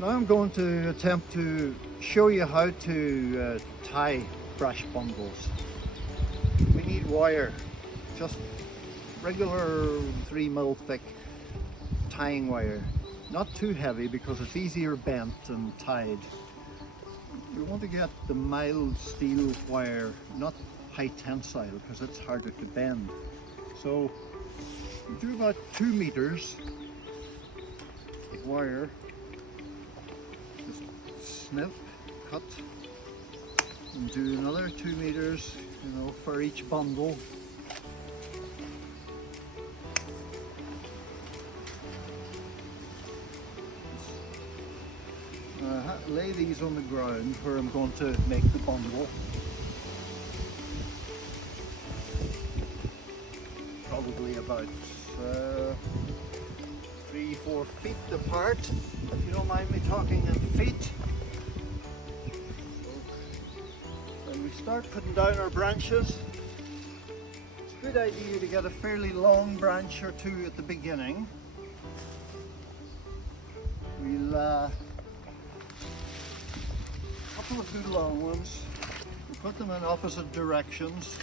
Now I'm going to attempt to show you how to tie brash bundles. We need wire, just regular 3mm thick tying wire. Not too heavy because it's easier bent and tied. We want to get the mild steel wire, not high tensile because it's harder to bend. So we do about 2 meters of wire. Just snip, cut, and do another 2 meters, for each bundle. Lay these on the ground where I'm going to make the bundle. Probably about 3-4 feet apart, if you don't mind me talking in feet. When we start putting down our branches, it's a good idea to get a fairly long branch or two at the beginning. We'll couple of good long ones. We put them in opposite directions.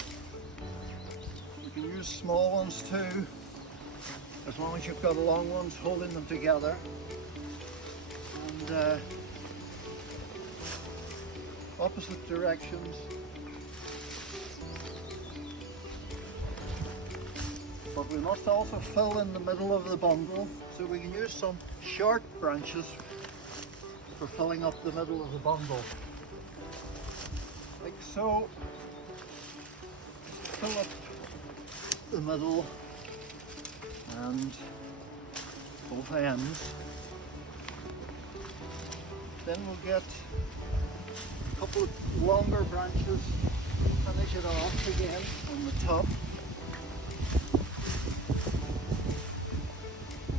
We can use small ones too, as long as you've got long ones holding them together. And opposite directions. But we must also fill in the middle of the bundle, so we can use some short branches for filling up the middle of the bundle. Like so. Fill up the middle and both ends. Then we'll get a couple of longer branches, finish it off again on the top.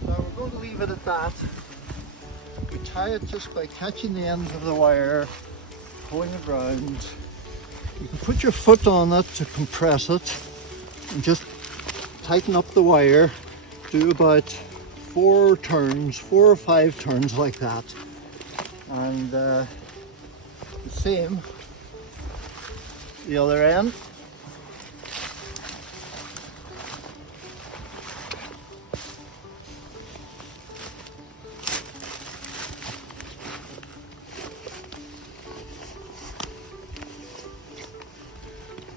Now we're going to leave it at that. We tie it just by catching the ends of the wire, pulling it round. You can put your foot on it to compress it and just tighten up the wire. Do about 4 or 5 turns like that. And the same the other end.